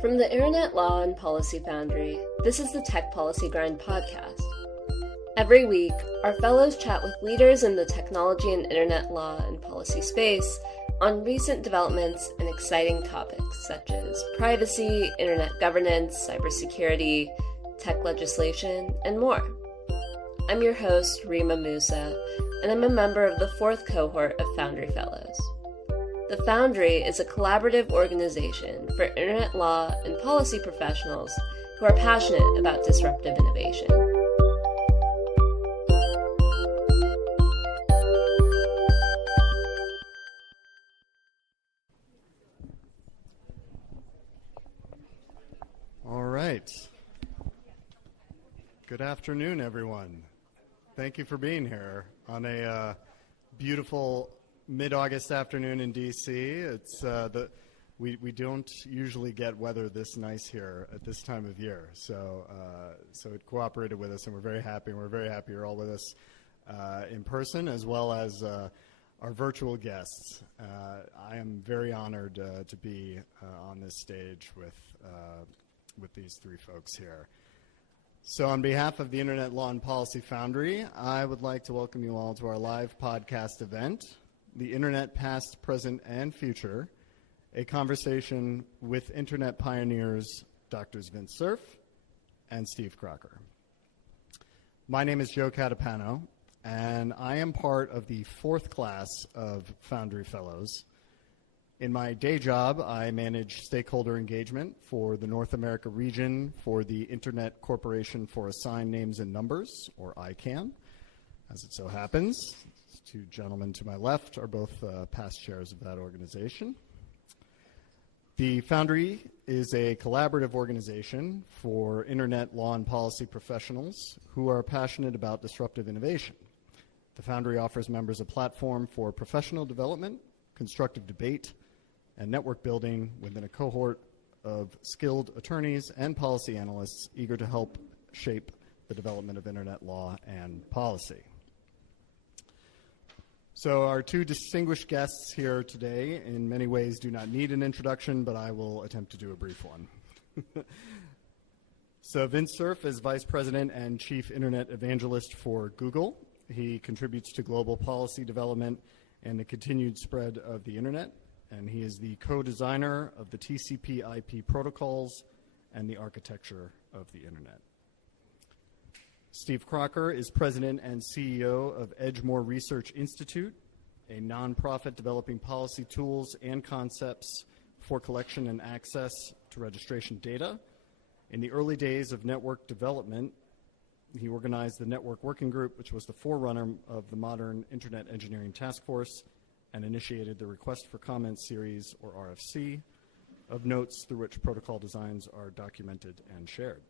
From the Internet Law and Policy Foundry, this is the Tech Policy Grind podcast. Every week, our fellows chat with leaders in the technology and internet law and policy space on recent developments and exciting topics such as privacy, internet governance, cybersecurity, tech legislation, and more. I'm your host, Reema Musa, and I'm a member of the fourth cohort of Foundry Fellows. The Foundry is a collaborative organization for internet law and policy professionals who are passionate about disruptive innovation. All right. Good afternoon, everyone. Thank you for being here on a beautiful mid-August afternoon in DC. It's we don't usually get weather this nice here at this time of year, so it cooperated with us, and we're very happy. And we're very happy you're all with us in person as well as our virtual guests. I am very honored to be on this stage with these three folks here. So on behalf of the Internet Law and Policy Foundry, I would like to welcome you all to our live podcast event, The Internet Past, Present, and Future, a conversation with Internet pioneers Drs. Vint Cerf and Steve Crocker. My name is Joe Catapano, and I am part of the fourth class of Foundry Fellows. In my day job, I manage stakeholder engagement for the North America region for the Internet Corporation for Assigned Names and Numbers, or ICANN. As it so happens, these two gentlemen to my left are both past chairs of that organization. The Foundry is a collaborative organization for Internet law and policy professionals who are passionate about disruptive innovation. The Foundry offers members a platform for professional development, constructive debate, and network building within a cohort of skilled attorneys and policy analysts eager to help shape the development of internet law and policy. So our two distinguished guests here today in many ways do not need an introduction, but I will attempt to do a brief one. So Vint Cerf is Vice President and Chief Internet Evangelist for Google. He contributes to global policy development and the continued spread of the internet, and he is the co-designer of the TCP/IP protocols and the architecture of the internet. Steve Crocker is president and CEO of Edgemore Research Institute, a nonprofit developing policy tools and concepts for collection and access to registration data. In the early days of network development, he organized the Network Working Group, which was the forerunner of the modern Internet Engineering Task Force, and initiated the Request for Comment series, or RFC, of notes through which protocol designs are documented and shared.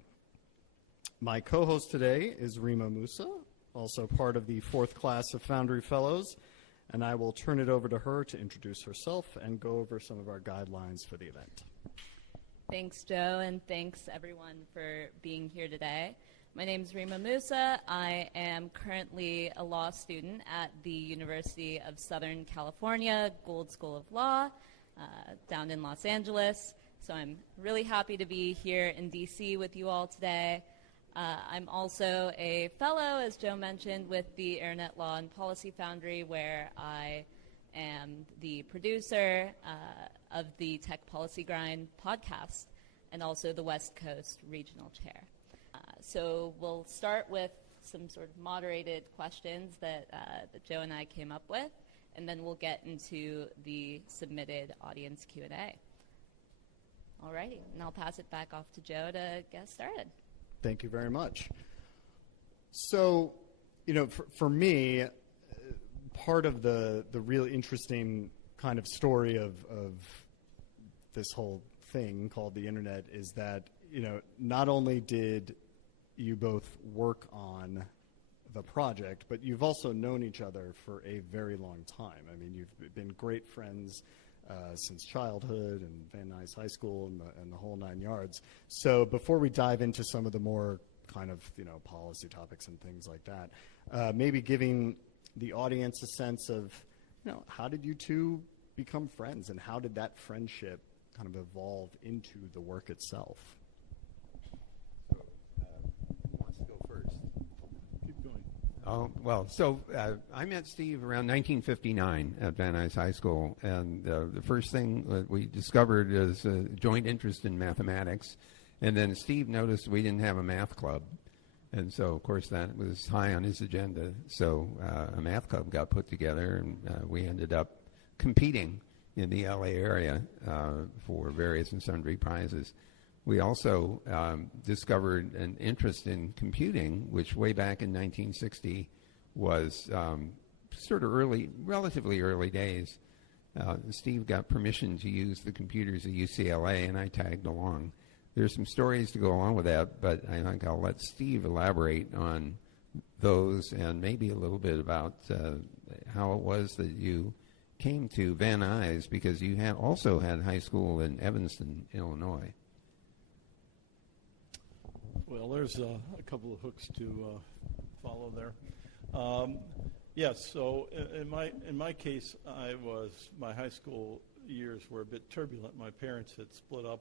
My co-host today is Reema Musa, also part of the fourth class of Foundry Fellows, and I will turn it over to her to introduce herself and go over some of our guidelines for the event. Thanks, Joe, and thanks everyone for being here today. My name is Reema Musa. I am currently a law student at the University of Southern California Gould School of Law down in Los Angeles. So I'm really happy to be here in DC with you all today. I'm also a fellow, as Joe mentioned, with the Internet Law and Policy Foundry, where I am the producer of the Tech Policy Grind podcast and also the West Coast Regional Chair. So we'll start with some sort of moderated questions that Joe and I came up with, and then we'll get into the submitted audience Q&A. All righty, and I'll pass it back off to Joe to get started. Thank you very much. So, for me, part of the really interesting kind of story of this whole thing called the internet is that, not only did you both work on the project, but you've also known each other for a very long time. I mean, you've been great friends since childhood and Van Nuys High School and the whole nine yards. So before we dive into some of the more kind of, policy topics and things like that, maybe giving the audience a sense of, how did you two become friends and how did that friendship kind of evolve into the work itself? So, who wants to go first? Keep going. I met Steve around 1959 at Van Nuys High School, and the first thing that we discovered is a joint interest in mathematics. And then Steve noticed we didn't have a math club. And so, of course, that was high on his agenda. So a math club got put together, and we ended up competing in the LA area for various and sundry prizes. We also discovered an interest in computing, which way back in 1960 was sort of relatively early days. Steve got permission to use the computers at UCLA, and I tagged along. There's some stories to go along with that, but I think I'll let Steve elaborate on those and maybe a little bit about how it was that you came to Van Nuys, because you also had high school in Evanston, Illinois. Well, there's a couple of hooks to follow there. Yes, so in my case, my high school years were a bit turbulent. My parents had split up.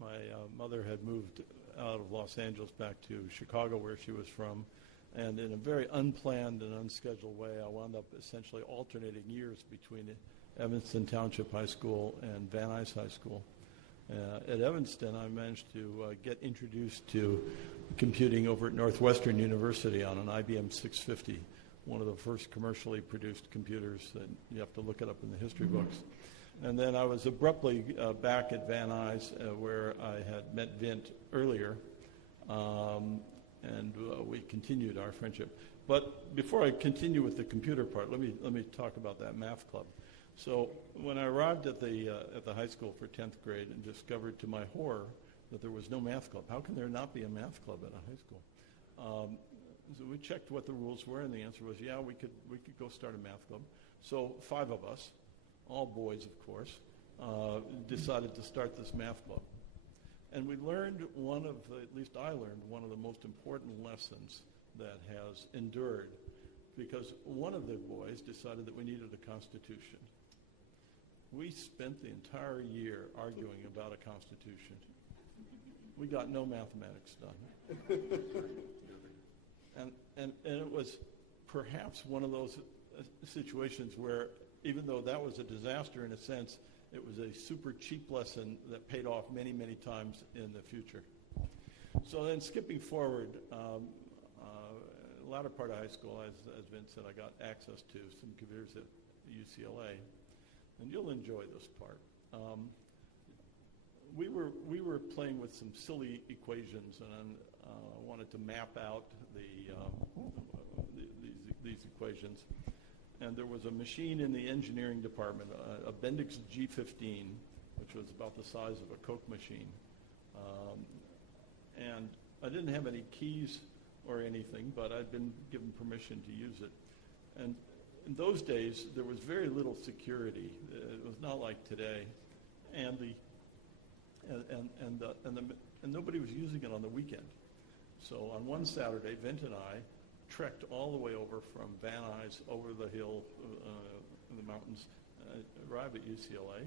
My mother had moved out of Los Angeles back to Chicago, where she was from, and in a very unplanned and unscheduled way, I wound up essentially alternating years between Evanston Township High School and Van Nuys High School. At Evanston, I managed to get introduced to computing over at Northwestern University on an IBM 650, one of the first commercially produced computers that you have to look it up in the history books. And then I was abruptly back at Van Nuys, where I had met Vint earlier, and we continued our friendship. But before I continue with the computer part, let me talk about that math club. So when I arrived at the high school for 10th grade and discovered to my horror that there was no math club, how can there not be a math club at a high school? So we checked what the rules were, and the answer was, yeah, we could go start a math club. So 5 of us, all boys, of course, decided to start this math club. And we learned at least I learned one of the most important lessons that has endured, because one of the boys decided that we needed a constitution. We spent the entire year arguing about a constitution. We got no mathematics done. And it was perhaps one of those situations where, even though that was a disaster in a sense, it was a super cheap lesson that paid off many, many times in the future. So then skipping forward, latter part of high school, as Vince said, I got access to some computers at UCLA, and you'll enjoy this part. We were playing with some silly equations, and wanted to map out these equations. And there was a machine in the engineering department, a Bendix G15, which was about the size of a Coke machine. And I didn't have any keys or anything, but I'd been given permission to use it. And in those days, there was very little security. It was not like today, and nobody was using it on the weekend. So on one Saturday, Vint and I trekked all the way over from Van Nuys over the hill in the mountains, arrive at UCLA,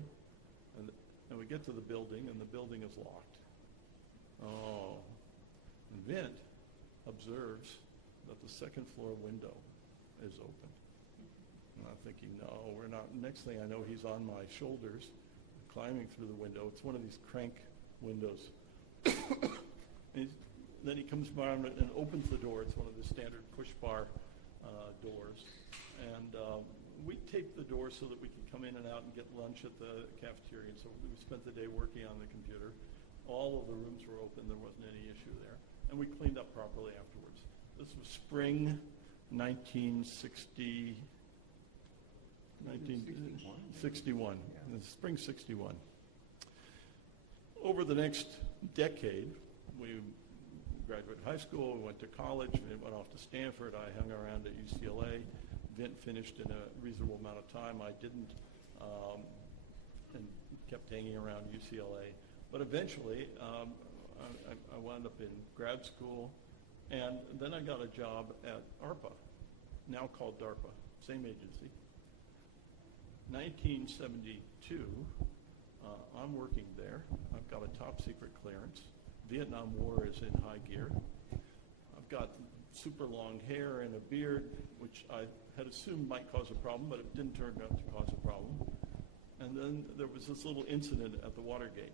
and we get to the building, and the building is locked. Oh, and Vint observes that the second floor window is open. And I'm thinking, no, we're not. Next thing I know, he's on my shoulders, climbing through the window. It's one of these crank windows. Then he comes by and opens the door. It's one of the standard push bar doors. And we taped the door so that we could come in and out and get lunch at the cafeteria. And so we spent the day working on the computer. All of the rooms were open. There wasn't any issue there. And we cleaned up properly afterwards. This was spring 1960. 1961. Yeah. Spring 61. Over the next decade, we graduated high school, we went to college, we went off to Stanford. I hung around at UCLA. Vint finished in a reasonable amount of time. I didn't, and kept hanging around UCLA. But eventually, I wound up in grad school, and then I got a job at ARPA, now called DARPA, same agency. 1972, I'm working there. I've got a top secret clearance. Vietnam War is in high gear. I've got super long hair and a beard, which I had assumed might cause a problem, but it didn't turn out to cause a problem. And then there was this little incident at the Watergate.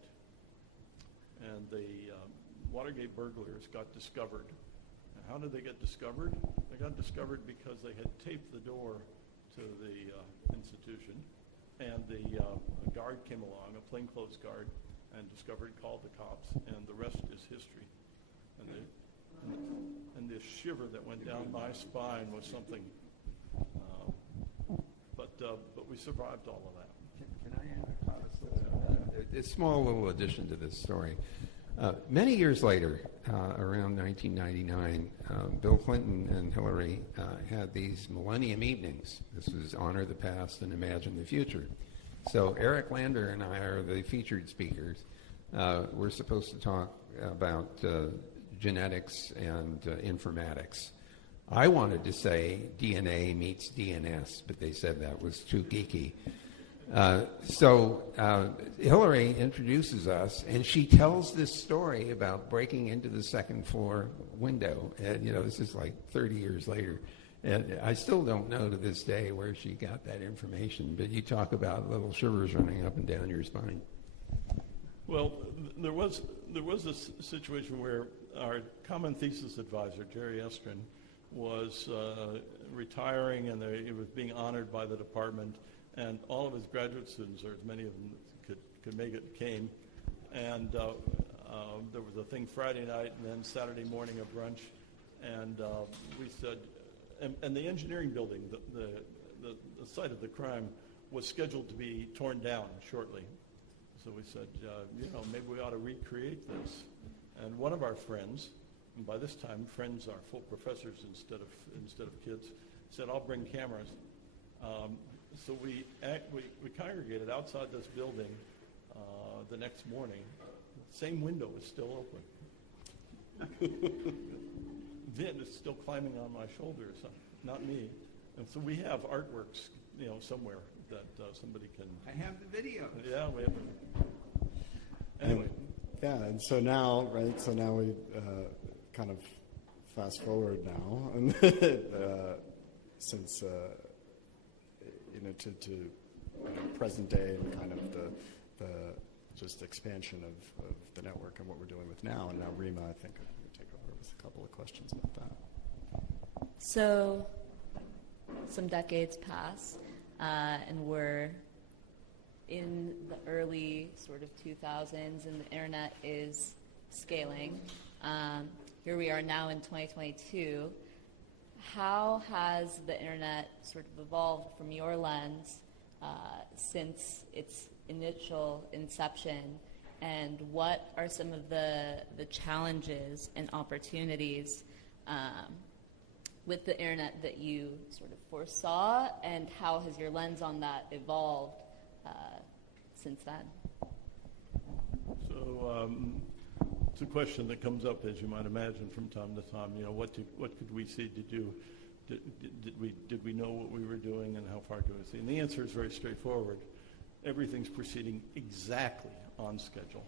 And the Watergate burglars got discovered. And how did they get discovered? They got discovered because they had taped the door to the institution. And a guard came along, a plainclothes guard, and discovered, called the cops, and the rest is history. And this shiver that went down my spine was something, but we survived all of that. Can I add a small little addition to this story? Many years later, around 1999, Bill Clinton and Hillary had these Millennium Evenings. This was Honor the Past and Imagine the Future. So Eric Lander and I are the featured speakers. We're supposed to talk about genetics and informatics. I wanted to say DNA meets DNS, but they said that was too geeky. So Hillary introduces us, and she tells this story about breaking into the second floor window. And, this is like 30 years later. And I still don't know to this day where she got that information, but you talk about little shivers running up and down your spine. Well, there was this situation where our common thesis advisor, Jerry Estrin, was retiring, and he was being honored by the department, and all of his graduate students, or as many of them could make it, came. And there was a thing Friday night, and then Saturday morning a brunch, and we said, and the engineering building, the site of the crime, was scheduled to be torn down shortly. So we said, maybe we ought to recreate this. And one of our friends, and by this time friends are full professors instead of kids, said, I'll bring cameras. So we congregated outside this building the next morning. Same window is still open. Vint is still climbing on my shoulders, not me. And so we have artworks, somewhere that somebody can. I have the video. Yeah, we have. Anyway. And so now, right? So now we kind of fast forward now, and since to present day and kind of the just expansion of the network and what we're doing with now. And now Reema, I think, will take over with a couple of questions about that. So, some decades pass, and we're in the early sort of 2000s, and the internet is scaling. Here we are now in 2022. How has the internet sort of evolved from your lens since its initial inception, and what are some of the challenges and opportunities with the internet that you sort of foresaw, and how has your lens on that evolved since then? So it's a question that comes up, as you might imagine, from time to time. What could we see to do? Did we know what we were doing, and how far could we see? And the answer is very straightforward. Everything's proceeding exactly on schedule.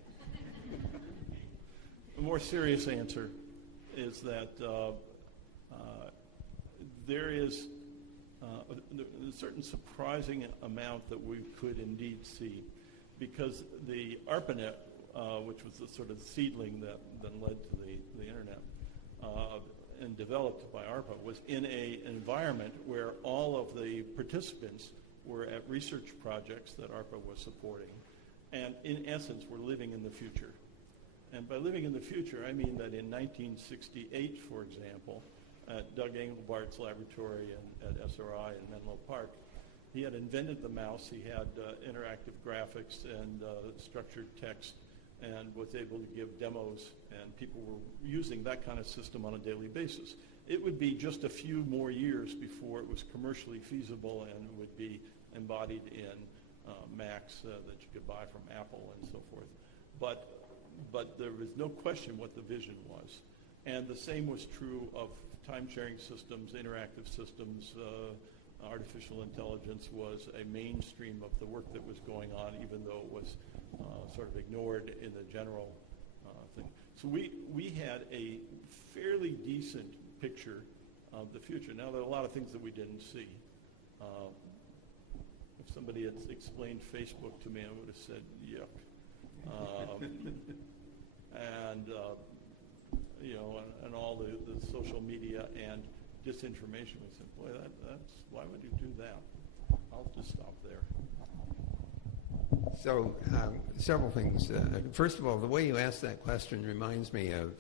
A more serious answer is that there is a certain surprising amount that we could indeed see, because the ARPANET, which was the sort of seedling that then led to the internet, and developed by ARPA, was in an environment where all of the participants were at research projects that ARPA was supporting, and in essence were living in the future. And by living in the future, I mean that in 1968, for example, at Doug Engelbart's laboratory at SRI in Menlo Park, he had invented the mouse. He had interactive graphics and structured text, and was able to give demos, and people were using that kind of system on a daily basis. It would be just a few more years before it was commercially feasible and would be embodied in Macs that you could buy from Apple and so forth. But there was no question what the vision was. And the same was true of time-sharing systems, interactive systems. Artificial intelligence was a mainstream of the work that was going on, even though it was sort of ignored in the general thing. So we had a fairly decent picture of the future. Now, there are a lot of things that we didn't see. If somebody had explained Facebook to me, I would have said, yuck. And all the social media and disinformation. We said, boy, that's why would you do that? I'll just stop there. So, several things. First of all, the way you asked that question reminds me of,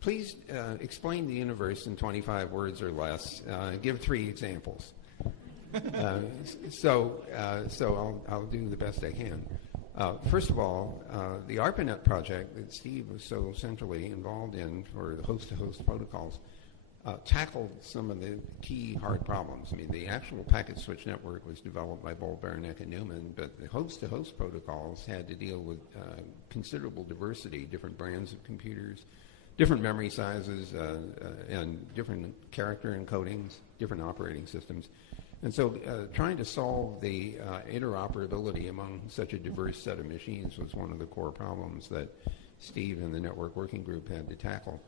please explain the universe in 25 words or less. Give 3 examples. So I'll do the best I can. First of all, the ARPANET project that Steve was so centrally involved in for the host-to-host protocols tackled some of the key hard problems. I mean, the actual packet switch network was developed by Bolt, Beranek, and Newman, but the host-to-host protocols had to deal with considerable diversity, different brands of computers, different memory sizes, and different character encodings, different operating systems. And so trying to solve the interoperability among such a diverse set of machines was one of the core problems that Steve and the Network Working Group had to tackle.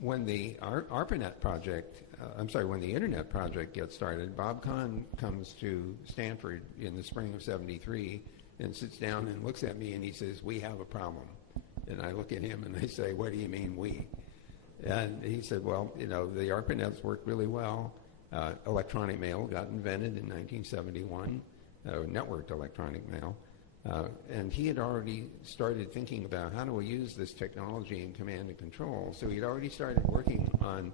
When the ARPANET project, when the Internet project gets started, Bob Kahn comes to Stanford in the spring of '73 and sits down and looks at me and he says, "We have a problem." And I look at him and I say, "What do you mean we?" And he said, "Well, the ARPANETs work really well. Electronic mail got invented in 1971, networked electronic mail. And he had already started thinking about how do we use this technology in command and control. So he'd already started working on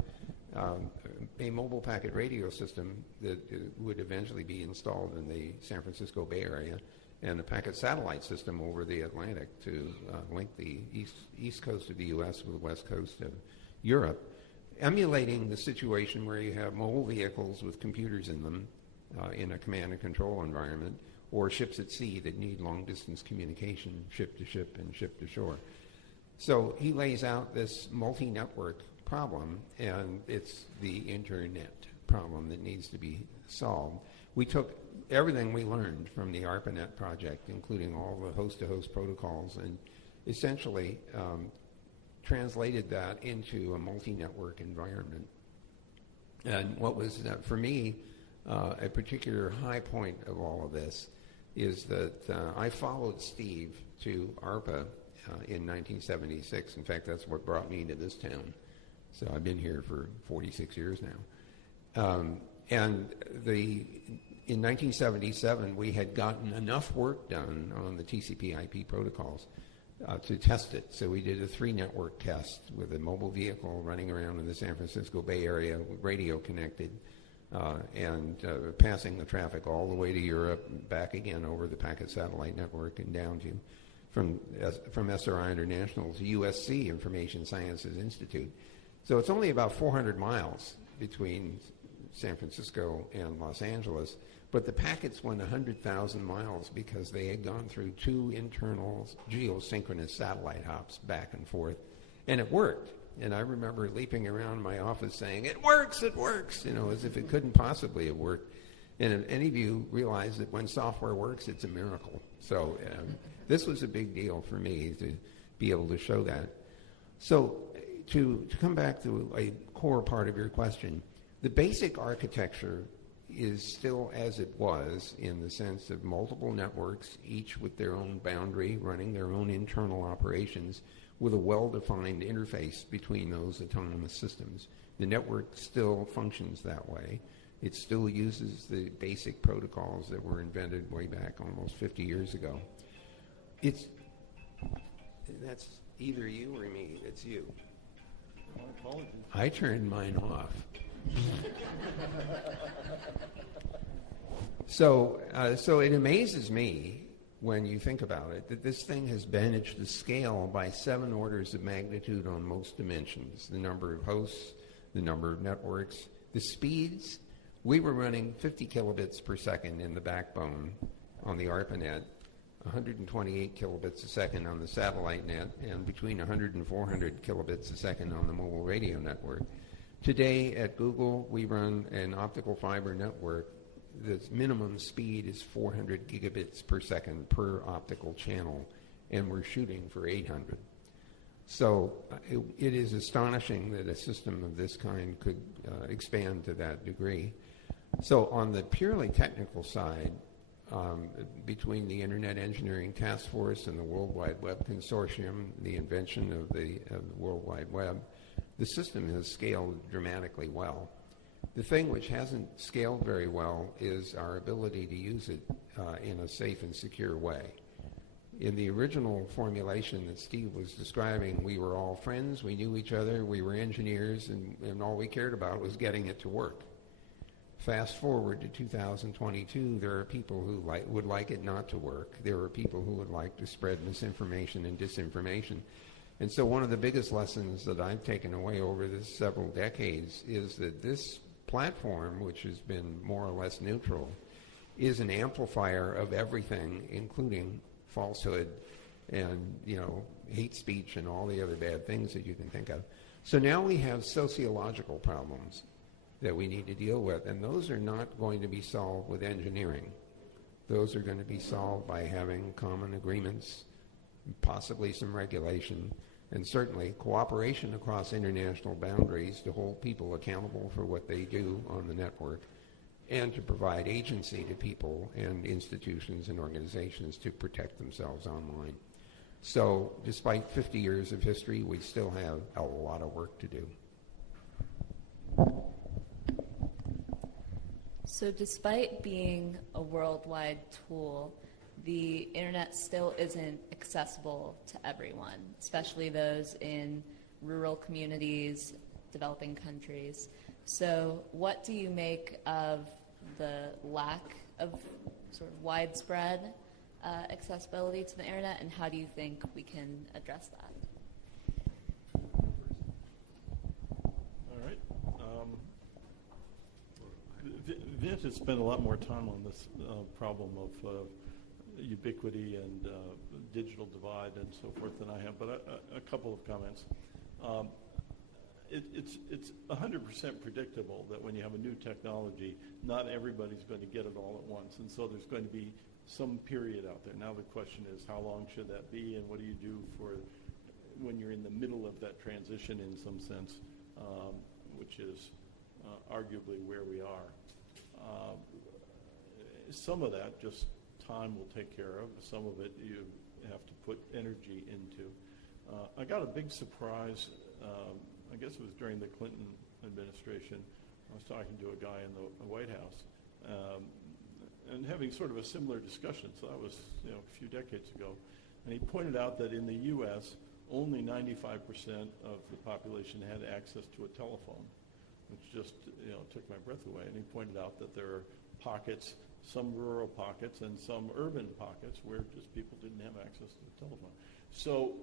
a mobile packet radio system that would eventually be installed in the San Francisco Bay Area, and a packet satellite system over the Atlantic to link the east coast of the U.S. with the west coast of Europe, emulating the situation where you have mobile vehicles with computers in them in a command and control environment, or ships at sea that need long-distance communication, ship to ship and ship to shore. So he lays out this multi-network problem, and it's the Internet problem that needs to be solved. We took everything we learned from the ARPANET project, including all the host-to-host protocols, and essentially translated that into a multi-network environment. And what was, for me, a particular high point of all of this is that I followed Steve to ARPA in 1976. In fact, that's what brought me to this town. So I've been here for 46 years now. In 1977, we had gotten enough work done on the TCP/IP protocols to test it. So we did a 3-network test with a mobile vehicle running around in the San Francisco Bay Area, radio connected, and passing the traffic all the way to Europe, back again over the packet satellite network and down to, from SRI International to USC, Information Sciences Institute. So it's only about 400 miles between San Francisco and Los Angeles, but the packets went 100,000 miles because they had gone through 2 internal geosynchronous satellite hops back and forth, and it worked. And I remember leaping around my office saying, it works, as if it couldn't possibly have worked. And if any of you realize that when software works, it's a miracle. So this was a big deal for me to be able to show that. So to come back to a core part of your question, the basic architecture is still as it was, in the sense of multiple networks, each with their own boundary, running their own internal operations, with a well-defined interface between those autonomous systems. The network still functions that way. It still uses the basic protocols that were invented way back almost 50 years ago. That's either you or me. It's you. My apologies. I turned mine off. So it amazes me when you think about it that this thing has managed to scale by 7 orders of magnitude on most dimensions: the number of hosts, the number of networks, the speeds. We were running 50 kilobits per second in the backbone on the ARPANET, 128 kilobits a second on the satellite net, and between 100 and 400 kilobits a second on the mobile radio network. Today at Google, we run an optical fiber network the minimum speed is 400 gigabits per second per optical channel, and we're shooting for 800. So it is astonishing that a system of this kind could expand to that degree. So on the purely technical side, between the Internet Engineering Task Force and the World Wide Web Consortium, the invention of the World Wide Web, the system has scaled dramatically well. The thing which hasn't scaled very well is our ability to use it in a safe and secure way. In the original formulation that Steve was describing, we were all friends, we knew each other, we were engineers, and all we cared about was getting it to work. Fast forward to 2022, there are people who would like it not to work. There are people who would like to spread misinformation and disinformation. And so one of the biggest lessons that I've taken away over the several decades is that this platform, which has been more or less neutral, is an amplifier of everything, including falsehood and, hate speech and all the other bad things that you can think of. So now we have sociological problems that we need to deal with, and those are not going to be solved with engineering. Those are going to be solved by having common agreements, possibly some regulation, and certainly cooperation across international boundaries to hold people accountable for what they do on the network, and to provide agency to people and institutions and organizations to protect themselves online. So despite 50 years of history, we still have a lot of work to do. So despite being a worldwide tool, the internet still isn't accessible to everyone, especially those in rural communities, developing countries. So what do you make of the lack of sort of widespread accessibility to the internet, and how do you think we can address that? All right. Vint has spent a lot more time on this problem of ubiquity and digital divide and so forth than I have, but a couple of comments. It's 100% predictable that when you have a new technology, not everybody's going to get it all at once, and so there's going to be some period out there. Now the question is, how long should that be, and what do you do for when you're in the middle of that transition in some sense, which is arguably where we are. Some of that just time will take care of. Some of it you have to put energy into. I got a big surprise, I guess it was during the Clinton administration. I was talking to a guy in the White House and having sort of a similar discussion. So that was a few decades ago. And he pointed out that in the U.S., only 95% of the population had access to a telephone, which just took my breath away. And he pointed out that there are pockets, some rural pockets and some urban pockets where just people didn't have access to the telephone. So,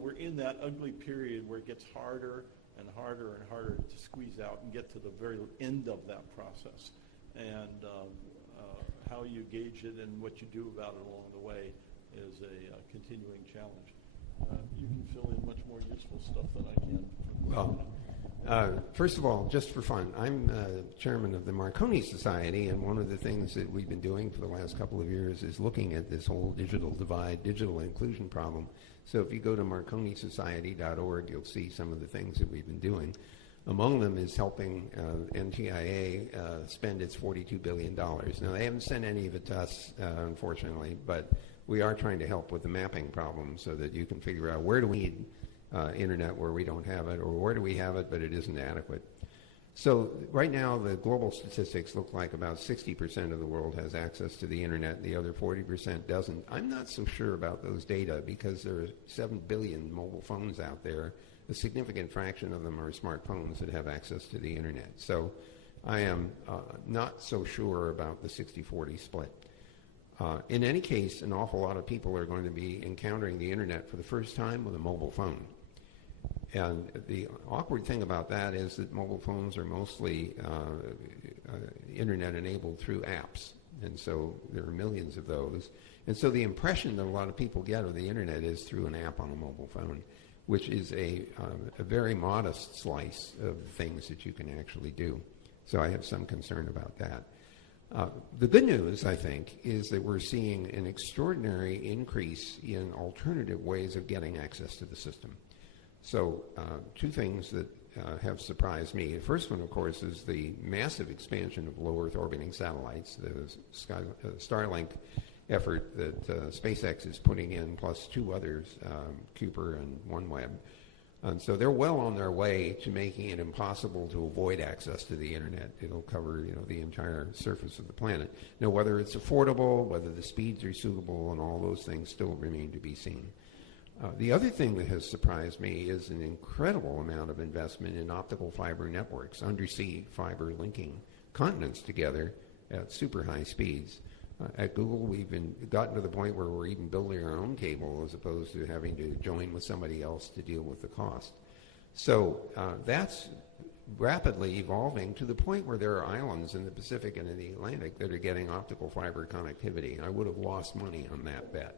we're in that ugly period where it gets harder and harder and harder to squeeze out and get to the very end of that process. And how you gauge it and what you do about it along the way is a continuing challenge. You can fill in much more useful stuff than I can. Well, first of all, just for fun, I'm chairman of the Marconi Society, and one of the things that we've been doing for the last couple of years is looking at this whole digital divide, digital inclusion problem. So if you go to marconisociety.org, you'll see some of the things that we've been doing. Among them is helping NTIA spend its $42 billion. Now, they haven't sent any of it to us, unfortunately, but we are trying to help with the mapping problem so that you can figure out where do we need internet where we don't have it, or where do we have it but it isn't adequate. So right now the global statistics look like about 60% of the world has access to the internet, the other 40% doesn't. I'm not so sure about those data because there are 7 billion mobile phones out there. A significant fraction of them are smartphones that have access to the internet. So I am not so sure about the 60-40 split. In any case, an awful lot of people are going to be encountering the internet for the first time with a mobile phone. And the awkward thing about that is that mobile phones are mostly internet enabled through apps. And so there are millions of those. And so the impression that a lot of people get of the internet is through an app on a mobile phone, which is a very modest slice of things that you can actually do. So I have some concern about that. The good news, I think, is that we're seeing an extraordinary increase in alternative ways of getting access to the system. So two things that have surprised me. The first one, of course, is the massive expansion of low Earth orbiting satellites, the Starlink effort that SpaceX is putting in, plus two others, Kuiper and OneWeb. And so they're well on their way to making it impossible to avoid access to the internet. It'll cover, the entire surface of the planet. Now, whether it's affordable, whether the speeds are suitable, and all those things still remain to be seen. The other thing that has surprised me is an incredible amount of investment in optical fiber networks, undersea fiber linking continents together at super high speeds. At Google, we've gotten to the point where we're even building our own cable as opposed to having to join with somebody else to deal with the cost. So that's rapidly evolving to the point where there are islands in the Pacific and in the Atlantic that are getting optical fiber connectivity. I would have lost money on that bet.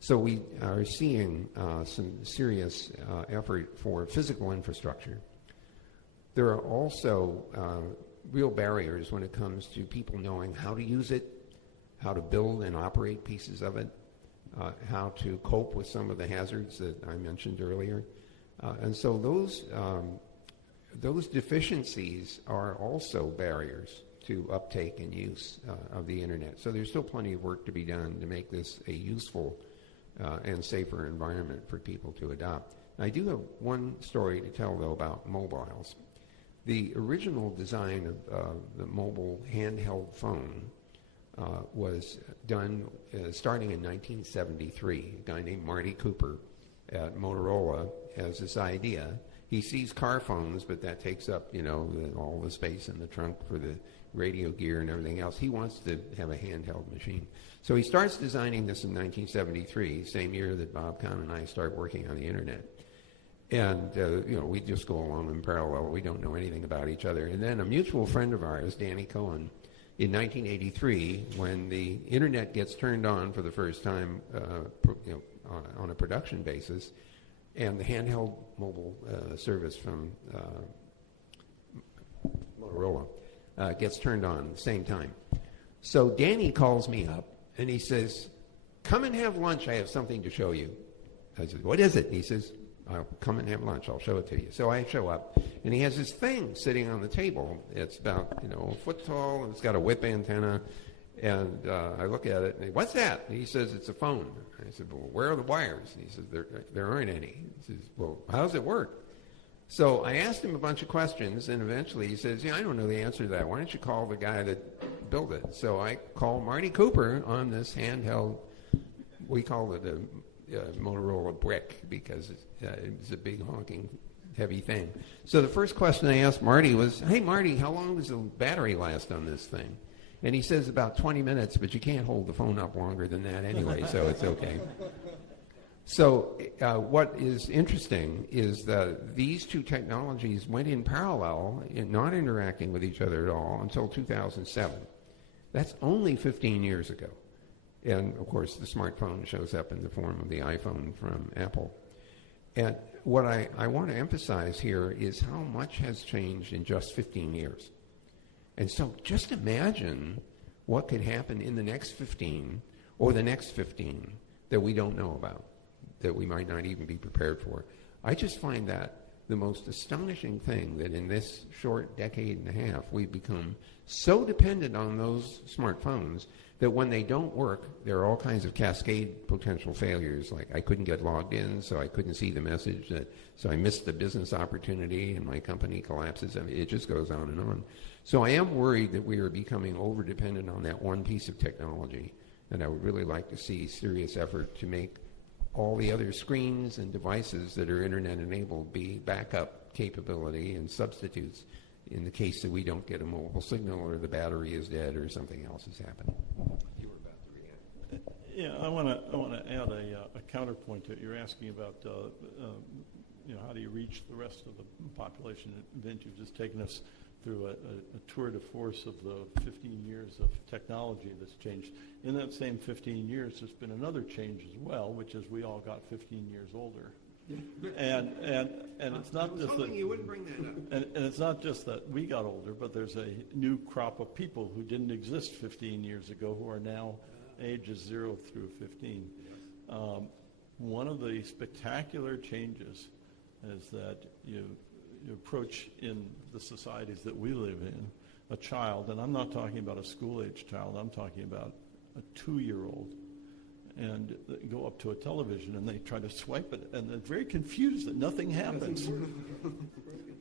So we are seeing some serious effort for physical infrastructure. There are also real barriers when it comes to people knowing how to use it, how to build and operate pieces of it, how to cope with some of the hazards that I mentioned earlier. And so those deficiencies are also barriers to uptake and use of the internet. So there's still plenty of work to be done to make this a useful and safer environment for people to adopt. I do have one story to tell, though, about mobiles. The original design of the mobile handheld phone was done starting in 1973. A guy named Marty Cooper at Motorola has this idea. He sees car phones, but that takes up, all the space in the trunk for the radio gear and everything else. He wants to have a handheld machine. So he starts designing this in 1973, same year that Bob Kahn and I start working on the internet. And, we just go along in parallel. We don't know anything about each other. And then a mutual friend of ours, Danny Cohen, in 1983, when the internet gets turned on for the first time, on a production basis, and the handheld mobile service from Motorola gets turned on at the same time. So Danny calls me up, and he says, "Come and have lunch. I have something to show you." I said, "What is it?" He says, "I'll come and have lunch. I'll show it to you." So I show up, and he has this thing sitting on the table. It's about, a foot tall, and it's got a whip antenna. And I look at it, and "What's that?" And he says, "It's a phone." I said, "Well, where are the wires?" And he says, there aren't any. He says, "Well, how does it work?" So I asked him a bunch of questions, and eventually he says, "Yeah, I don't know the answer to that. Why don't you call the guy that built it?" So I call Marty Cooper on this handheld, we call it a Motorola brick, because it's a big honking heavy thing. So the first question I asked Marty was, "Hey Marty, how long does the battery last on this thing?" And he says about 20 minutes, but you can't hold the phone up longer than that anyway, so it's okay. So what is interesting is that these two technologies went in parallel, not interacting with each other at all, until 2007. That's only 15 years ago. And, of course, the smartphone shows up in the form of the iPhone from Apple. And what I want to emphasize here is how much has changed in just 15 years. And so just imagine what could happen in the next 15 or the next 15 that we don't know about, that we might not even be prepared for. I just find that the most astonishing thing, that in this short decade and a half, we've become so dependent on those smartphones that when they don't work, there are all kinds of cascade potential failures, like I couldn't get logged in, so I couldn't see the message, so I missed the business opportunity and my company collapses. I mean, it just goes on and on. So I am worried that we are becoming over-dependent on that one piece of technology, and I would really like to see serious effort to make all the other screens and devices that are internet-enabled be backup capability and substitutes in the case that we don't get a mobile signal or the battery is dead or something else has happened. You were about to react. Yeah, I want to add a counterpoint to it. You're asking about how do you reach the rest of the population. Vint, you've just taken us through a tour de force of the 15 years of technology that's changed. In that same 15 years, there's been another change as well, which is we all got 15 years older. And it's not just that you wouldn't bring that up. and it's not just that we got older, but there's a new crop of people who didn't exist 15 years ago who are now ages 0 through 15. One of the spectacular changes is that you approach in the societies that we live in a child, and I'm not talking about a school-age child, I'm talking about a 2-year-old, and they go up to a television and they try to swipe it, and they're very confused that nothing happens.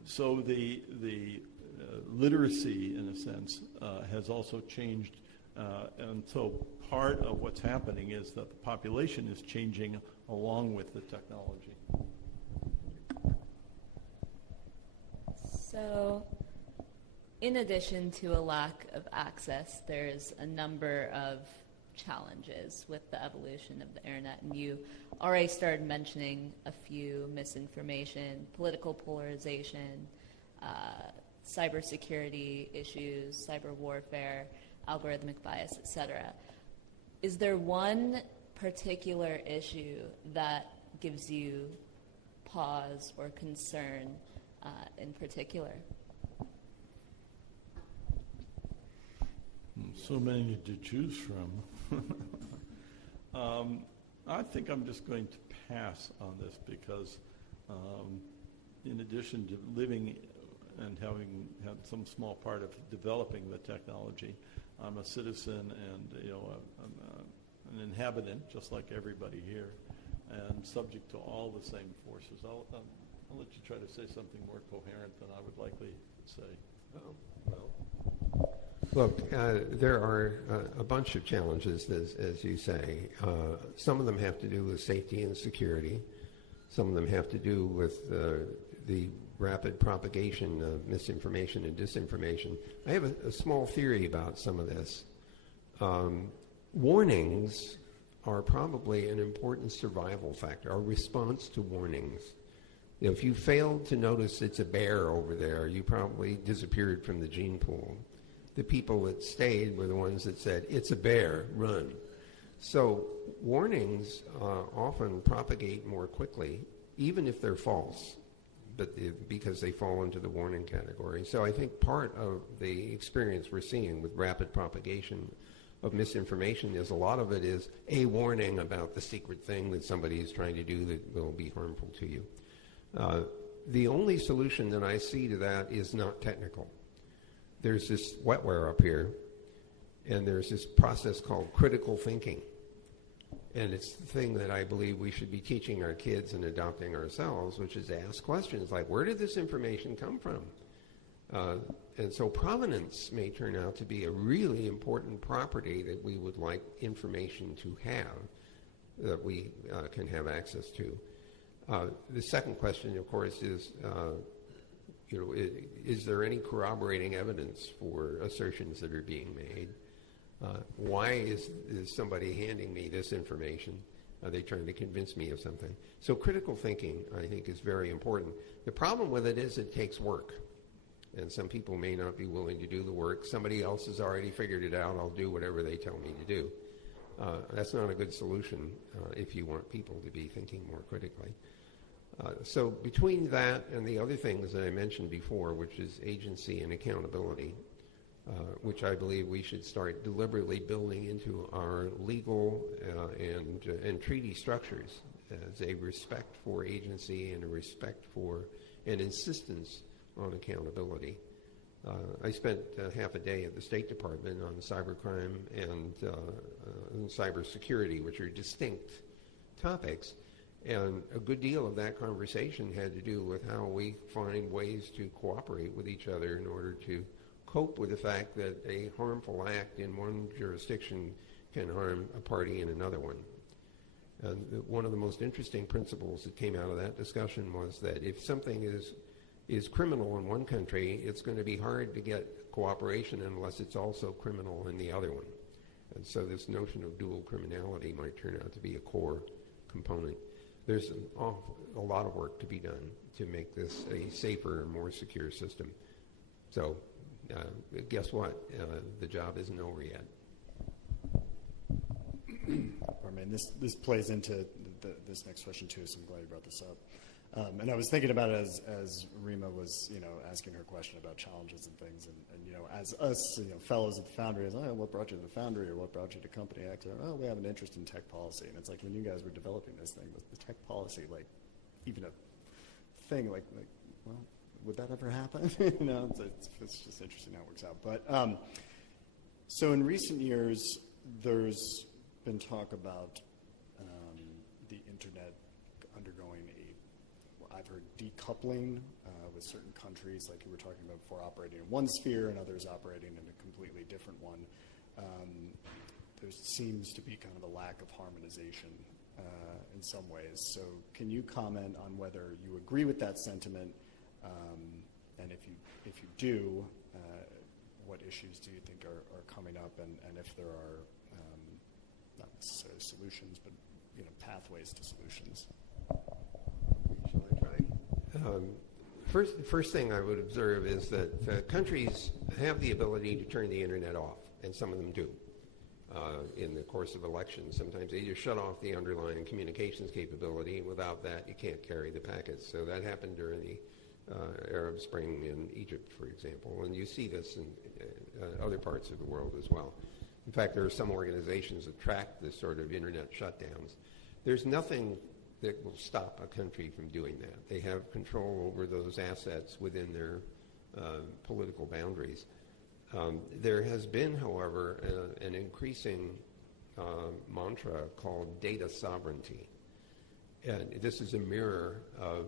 So the literacy, in a sense, has also changed, and so part of what's happening is that the population is changing along with the technology. So, in addition to a lack of access, there's a number of challenges with the evolution of the internet, and you already started mentioning a few: misinformation, political polarization, cybersecurity issues, cyber warfare, algorithmic bias, etc. Is there one particular issue that gives you pause or concern in particular? So many to choose from. I think I'm just going to pass on this because in addition to living and having had some small part of developing the technology, I'm a citizen and I'm an inhabitant, just like everybody here, and subject to all the same forces. I'll let you try to say something more coherent than I would likely say. Look, there are a bunch of challenges, as you say. Some of them have to do with safety and security. Some of them have to do with the rapid propagation of misinformation and disinformation. I have a small theory about some of this. Warnings are probably an important survival factor, our response to warnings. If you failed to notice it's a bear over there, you probably disappeared from the gene pool. The people that stayed were the ones that said, it's a bear, run. So warnings often propagate more quickly, even if they're false, but because they fall into the warning category. So I think part of the experience we're seeing with rapid propagation of misinformation is a lot of it is a warning about the secret thing that somebody is trying to do that will be harmful to you. The only solution that I see to that is not technical. There's this wetware up here, and there's this process called critical thinking. And it's the thing that I believe we should be teaching our kids and adopting ourselves, which is to ask questions like, where did this information come from? And so provenance may turn out to be a really important property that we would like information to have, that we can have access to. The second question, of course, is, is there any corroborating evidence for assertions that are being made? Why is somebody handing me this information? Are they trying to convince me of something? So critical thinking, I think, is very important. The problem with it is it takes work. And some people may not be willing to do the work. Somebody else has already figured it out. I'll do whatever they tell me to do. That's not a good solution if you want people to be thinking more critically. So between that and the other things that I mentioned before, which is agency and accountability, which I believe we should start deliberately building into our legal and treaty structures as a respect for agency and a respect for an insistence on accountability. I spent half a day at the State Department on cybercrime and cybersecurity, which are distinct topics. And a good deal of that conversation had to do with how we find ways to cooperate with each other in order to cope with the fact that a harmful act in one jurisdiction can harm a party in another one. And one of the most interesting principles that came out of that discussion was that if something is criminal in one country, it's going to be hard to get cooperation unless it's also criminal in the other one. And so this notion of dual criminality might turn out to be a core component. There's a lot of work to be done to make this a safer and more secure system. So guess what? The job isn't over yet. I mean, this plays into this next question too, so I'm glad you brought this up. And I was thinking about it as Reema was, asking her question about challenges and things, and as us, fellows at the Foundry, is, oh, what brought you to the Foundry, or what brought you to Company X? Or, oh, we have an interest in tech policy, and it's like when you guys were developing this thing, was the tech policy like even a thing? Like, well, would that ever happen? It's just interesting how it works out. But so in recent years, there's been talk about the internet undergoing I've heard decoupling with certain countries, like you were talking about before, operating in one sphere and others operating in a completely different one. There seems to be kind of a lack of harmonization in some ways. So can you comment on whether you agree with that sentiment, and if you do, what issues do you think are coming up, and if there are not necessarily solutions, but pathways to solutions? Shall I try? First thing I would observe is that countries have the ability to turn the internet off, and some of them do. In the course of elections, sometimes they just shut off the underlying communications capability, and without that, you can't carry the packets. So that happened during the Arab Spring in Egypt, for example, and you see this in other parts of the world as well. In fact, there are some organizations that track this sort of internet shutdowns. There's nothing that will stop a country from doing that. They have control over those assets within their political boundaries. There has been, however, an increasing mantra called data sovereignty. And this is a mirror of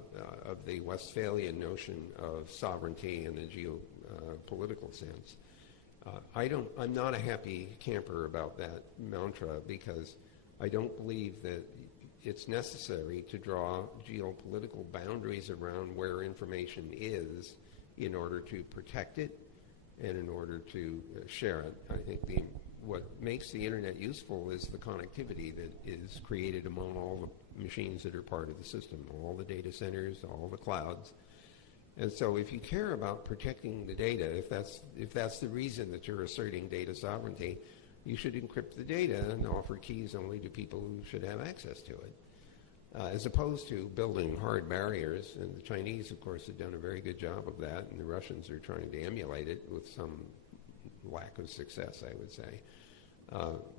the Westphalian notion of sovereignty in a geopolitical sense. I'm not a happy camper about that mantra, because I don't believe that it's necessary to draw geopolitical boundaries around where information is in order to protect it and in order to share it. I think what makes the internet useful is the connectivity that is created among all the machines that are part of the system, all the data centers, all the clouds. And so if you care about protecting the data, if that's the reason that you're asserting data sovereignty, you should encrypt the data and offer keys only to people who should have access to it, as opposed to building hard barriers. And the Chinese, of course, have done a very good job of that, and the Russians are trying to emulate it with some lack of success, I would say.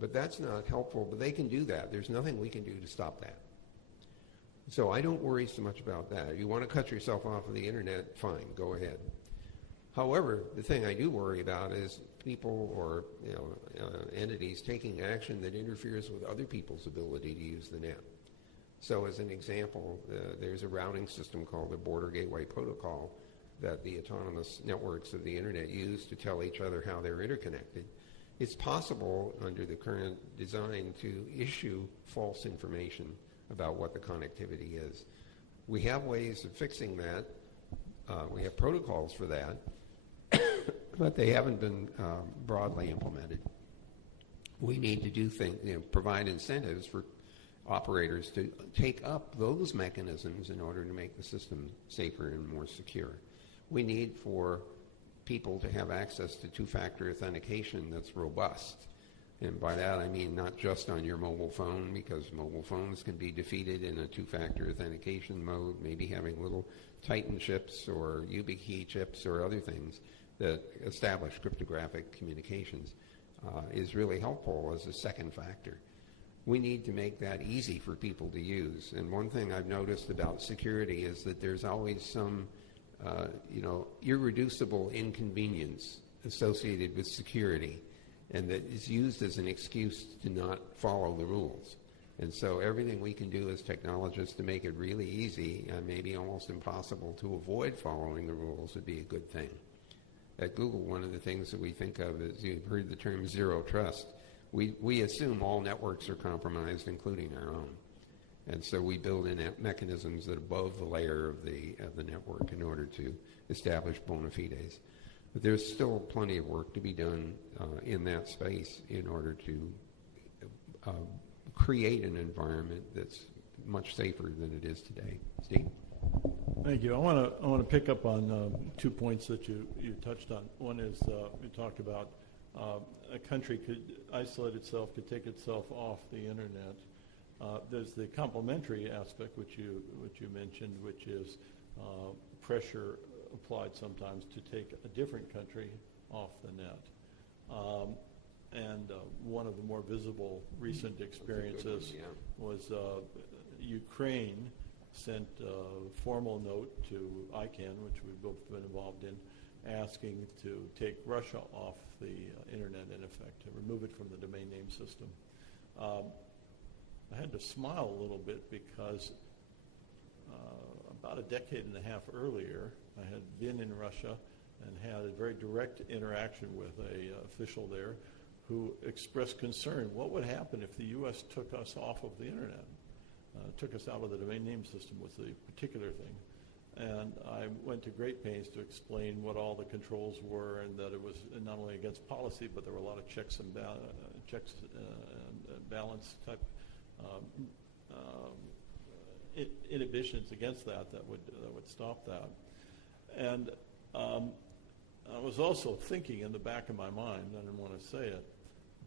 But that's not helpful, but they can do that. There's nothing we can do to stop that. So I don't worry so much about that. If you want to cut yourself off of the internet, fine, go ahead. However, the thing I do worry about is people or entities taking action that interferes with other people's ability to use the net. So as an example, there's a routing system called the Border Gateway Protocol that the autonomous networks of the internet use to tell each other how they're interconnected. It's possible under the current design to issue false information about what the connectivity is. We have ways of fixing that. We have protocols for that, but they haven't been broadly implemented. We need to do things, provide incentives for operators to take up those mechanisms in order to make the system safer and more secure. We need for people to have access to two-factor authentication that's robust. And by that I mean not just on your mobile phone, because mobile phones can be defeated in a two-factor authentication mode, maybe having little Titan chips or YubiKey chips or other things that establish cryptographic communications is really helpful as a second factor. We need to make that easy for people to use. And one thing I've noticed about security is that there's always some irreducible inconvenience associated with security, and that is used as an excuse to not follow the rules. And so everything we can do as technologists to make it really easy, maybe almost impossible to avoid following the rules, would be a good thing. At Google, one of the things that we think of is, you've heard the term zero trust. We assume all networks are compromised, including our own. And so we build in mechanisms that above the layer of the network in order to establish bona fides. But there's still plenty of work to be done in that space in order to create an environment that's much safer than it is today. Steve? Thank you. I want to pick up on 2 points that you touched on. One is you talked about a country could isolate itself, could take itself off the internet. There's the complementary aspect, which you mentioned, which is pressure applied sometimes to take a different country off the net. And one of the more visible recent experiences was Ukraine sent a formal note to ICANN, which we've both been involved in, asking to take Russia off the internet, in effect, to remove it from the domain name system. I had to smile a little bit because about a decade and a half earlier, I had been in Russia and had a very direct interaction with an official there who expressed concern. What would happen if the U.S. took us off of the internet? Took us out of the domain name system was the particular thing. And I went to great pains to explain what all the controls were, and that it was not only against policy, but there were a lot of checks and balance type inhibitions against that would stop that. And I was also thinking in the back of my mind, I didn't want to say it,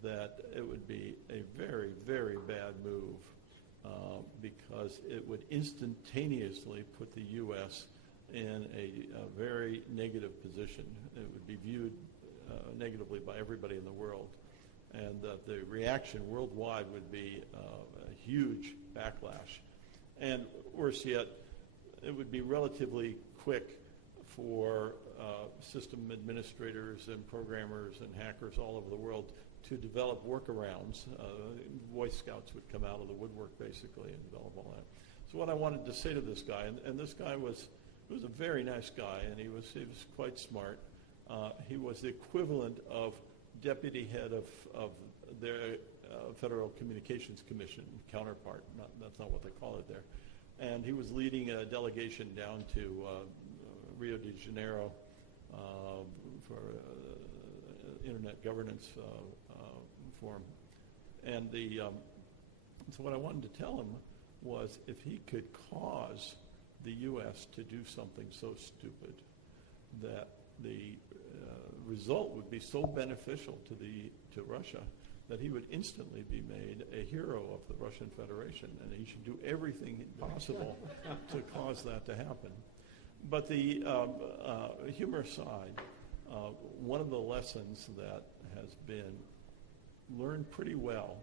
that it would be a very, very bad move because it would instantaneously put the U.S. in a very negative position. It would be viewed negatively by everybody in the world, and that the reaction worldwide would be a huge backlash. And worse yet, it would be relatively quick for system administrators and programmers and hackers all over the world to develop workarounds. Boy Scouts would come out of the woodwork, basically, and develop all that. So what I wanted to say to this guy, and this guy was a very nice guy, and he was quite smart. He was the equivalent of deputy head of their Federal Communications Commission counterpart. That's not what they call it there. And he was leading a delegation down to Rio de Janeiro for Internet Governance Forum. And so what I wanted to tell him was if he could cause the U.S. to do something so stupid that the result would be so beneficial to Russia that he would instantly be made a hero of the Russian Federation, and he should do everything possible to cause that to happen. But the humor aside, one of the lessons that has been learned pretty well,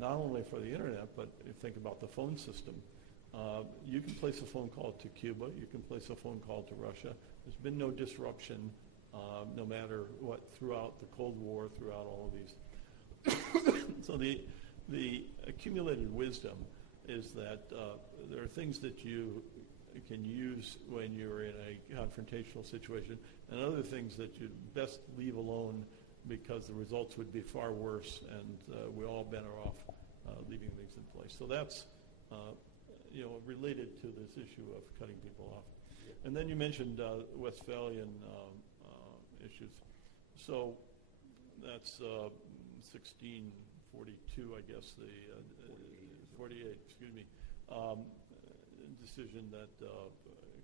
not only for the internet, but if you think about the phone system, you can place a phone call to Cuba, you can place a phone call to Russia. There's been no disruption, no matter what, throughout the Cold War, throughout all of these. So the accumulated wisdom is that there are things that you can use when you're in a confrontational situation, and other things that you'd best leave alone because the results would be far worse, and we're all better off leaving things in place. So that's related to this issue of cutting people off. And then you mentioned Westphalian issues. So that's 1642, I guess, the 48, excuse me, decision that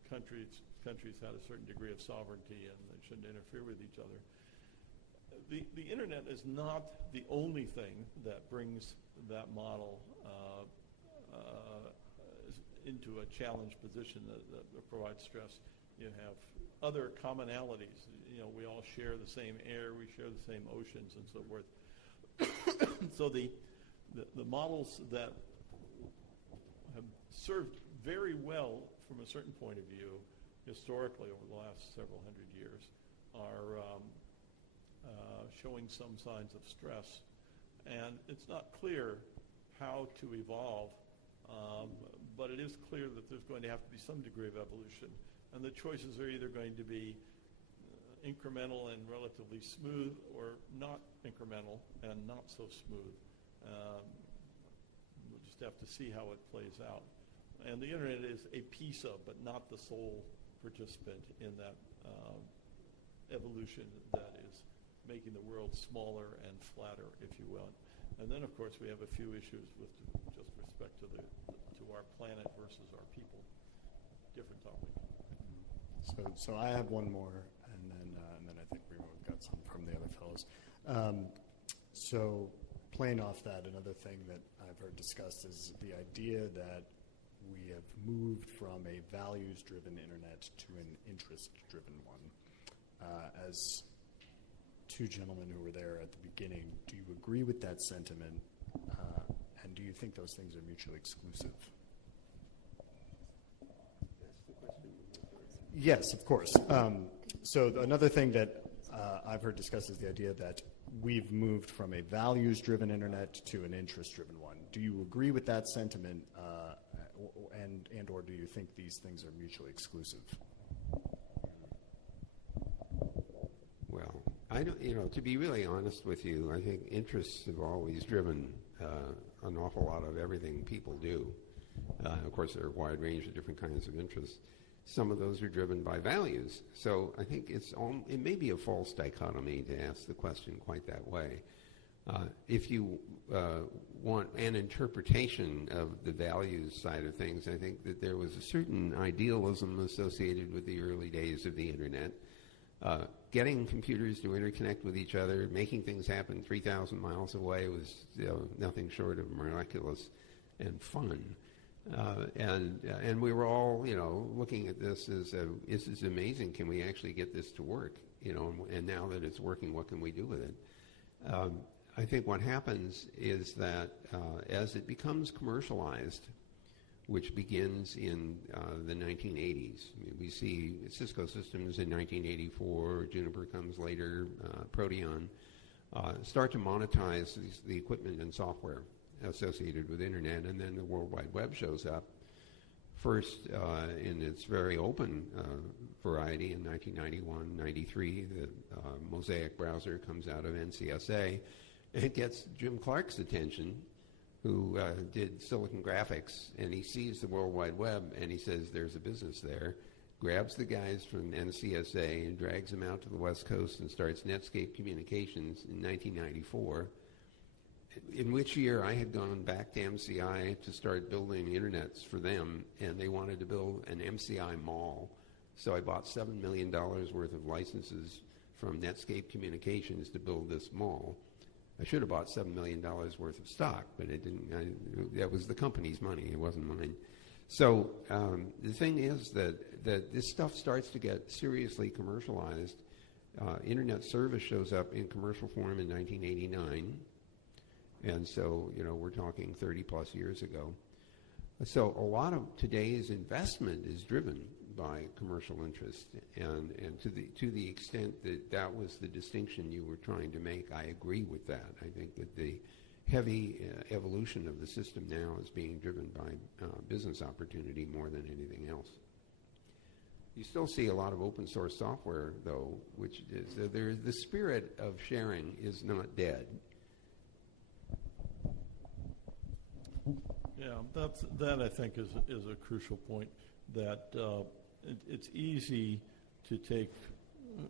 countries had a certain degree of sovereignty and they shouldn't interfere with each other. The internet is not the only thing that brings that model into a challenged position that provides stress. You have other commonalities. We all share the same air, we share the same oceans, and so forth. So the models that have served very well from a certain point of view historically over the last several hundred years are showing some signs of stress. And it's not clear how to evolve, but it is clear that there's going to have to be some degree of evolution. And the choices are either going to be incremental and relatively smooth, or not incremental and not so smooth. We'll just have to see how it plays out. And the internet is a piece of, but not the sole participant in that evolution that is making the world smaller and flatter, if you will. And then, of course, we have a few issues with just respect to our planet versus our people. Different topic. So I have one more, and then I think we've got some from the other fellows. So playing off that, another thing that I've heard discussed is the idea that we have moved from a values-driven internet to an interest-driven one. As two gentlemen who were there at the beginning, do you agree with that sentiment, and do you think those things are mutually exclusive? Yes, of course. So another thing that I've heard discussed is the idea that we've moved from a values-driven internet to an interest-driven one. Do you agree with that sentiment, and or do you think these things are mutually exclusive? Well, I don't. To be really honest with you, I think interests have always driven an awful lot of everything people do. Of course, there are a wide range of different kinds of interests. Some of those are driven by values. So I think it may be a false dichotomy to ask the question quite that way. If you want an interpretation of the values side of things, I think that there was a certain idealism associated with the early days of the internet. Getting computers to interconnect with each other, making things happen 3,000 miles away was nothing short of miraculous and fun. And we were all, looking at this as, this is amazing. Can we actually get this to work? And now that it's working, what can we do with it? I think what happens is that as it becomes commercialized, which begins in the 1980s, we see Cisco systems in 1984, Juniper comes later, Proteon, start to monetize the equipment and software associated with internet, and then the World Wide Web shows up first in its very open variety in 1991, 93. The Mosaic browser comes out of NCSA. It gets Jim Clark's attention, who did Silicon Graphics, and he sees the World Wide Web, and he says there's a business there, grabs the guys from NCSA and drags them out to the West Coast and starts Netscape Communications in 1994, in which year I had gone back to MCI to start building internets for them, and they wanted to build an MCI mall. So I bought $7 million worth of licenses from Netscape Communications to build this mall. I should have bought $7 million worth of stock, but it didn't. That was the company's money. It wasn't mine. So the thing is that this stuff starts to get seriously commercialized. Internet service shows up in commercial form in 1989. And so, we're talking 30 plus years ago. So a lot of today's investment is driven by commercial interest, and to the extent that that was the distinction you were trying to make, I agree with that. I think that the heavy evolution of the system now is being driven by business opportunity more than anything else. You still see a lot of open source software, though, which is the spirit of sharing is not dead. Yeah, that I think is a crucial point, that it's easy to take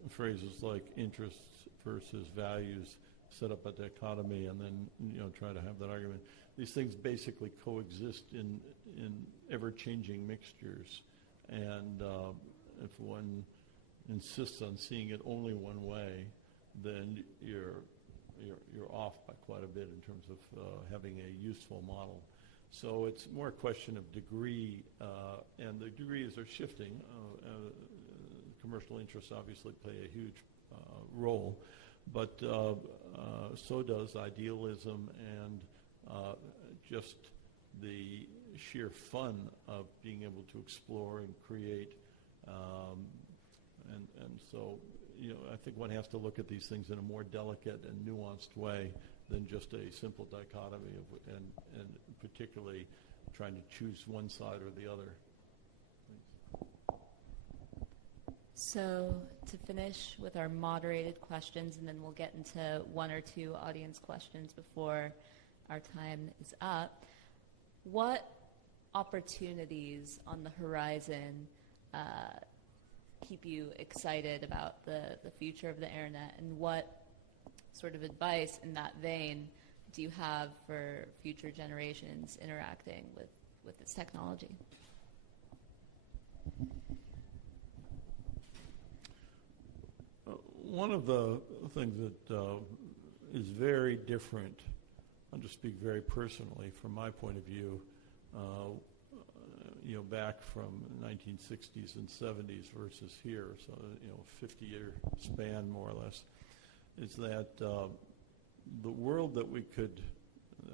phrases like interests versus values, set up a dichotomy, and then try to have that argument. These things basically coexist in ever-changing mixtures, and if one insists on seeing it only one way, then you're off by quite a bit in terms of having a useful model. So it's more a question of degree, and the degrees are shifting. Commercial interests obviously play a huge role, but so does idealism and just the sheer fun of being able to explore and create. And so, I think one has to look at these things in a more delicate and nuanced way than just a simple dichotomy and particularly trying to choose one side or the other. Thanks. So to finish with our moderated questions, and then we'll get into one or two audience questions before our time is up. What opportunities on the horizon keep you excited about the future of the internet, and what sort of advice in that vein do you have for future generations interacting with this technology? One of the things that is very different I'll just speak very personally from my point of view, back from 1960s and 70s versus here, so 50-year span more or less, is that the world that